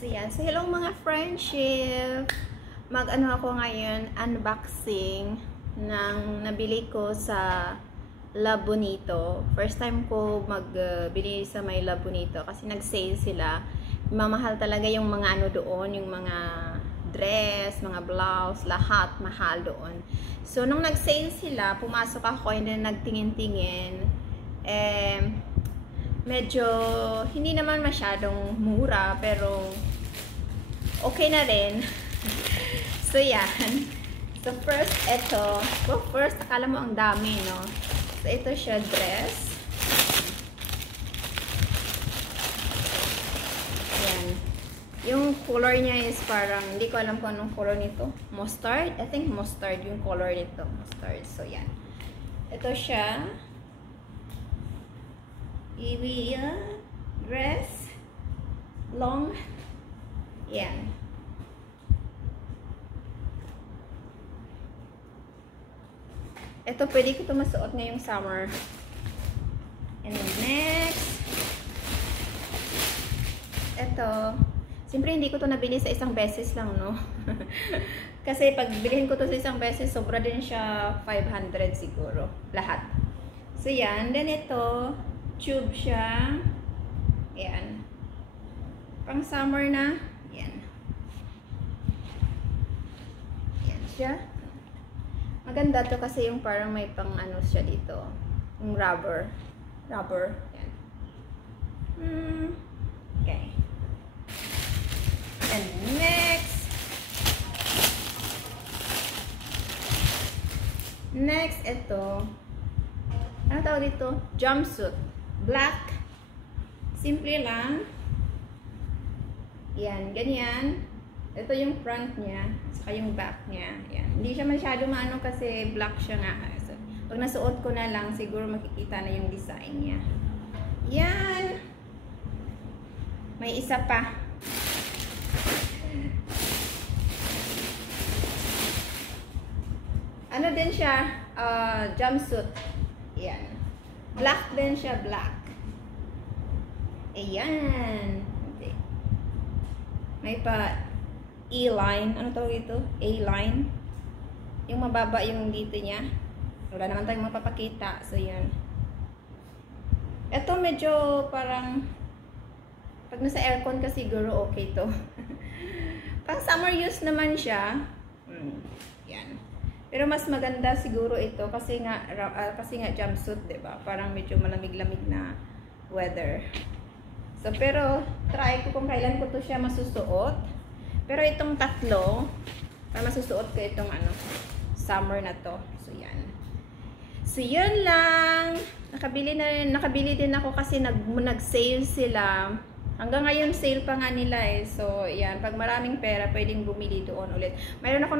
So yan. So hello mga friendship. Mag-ano ako ngayon, unboxing ng nabili ko sa La Bonito. First time ko magbili sa may La Bonito kasi nag-sale sila. Mamahal talaga yung mga ano doon, yung mga dress, mga blouse, lahat mahal doon. So nung nag-sale sila, pumasok ako and then nagtingin-tingin. Medyo hindi naman masyadong mura pero okay na rin. So yan. So first ito. Well, first akala mo ang dami, no? So ito siya dress. Yan. Yung color niya is parang hindi ko alam kung anong color nito. Mustard? I think mustard yung color nito. Mustard. So yan. Ito siya. Dress. Long. Yan. Ito, pwede ko ito masuot ngayong summer. And then next. Ito. Siyempre, hindi ko ito nabili sa isang beses lang, no? Kasi pag bilhin ko ito sa isang beses, sobra din siya 500 siguro. Lahat. So, yan. Then ito, tube siya. Yan. Pang summer na. Yan. Yan siya. Maganda to kasi yung parang may pang ano siya dito. Yung rubber. Rubber. Yan. Okay. And next. Next, ito. Ano tawag dito? Jumpsuit. Black. Simple lang. Yan. Ganyan. Ito yung front niya, saka yung back niya. Yan. Hindi siya masyado maano kasi black siya nga. So, pag nasuot ko na lang, siguro makikita na yung design niya. Yan. May isa pa. Ano din siya? Jumpsuit. Yan. Black din siya, black. Ayan. May pa A-line. Ano tawag ito? A-line. Yung mababa yung dito niya. Wala naman tayong mapapakita. So, yan. Ito medyo parang pag nasa aircon ka siguro okay to. Pang summer use naman siya. Yan. Pero mas maganda siguro ito kasi nga jumpsuit, 'di ba? Parang medyo malamig-lamig na weather. So, pero try ko kung kailan ko to siya masusuot. Pero itong tatlo, para masusuot ko itong ano, summer na to. So, yan. So, yun lang. Nakabili din ako kasi nag-sale sila. Hanggang ngayon, sale pa nga nila eh. So, yan. Pag maraming pera, pwedeng bumili doon ulit. Mayroon ako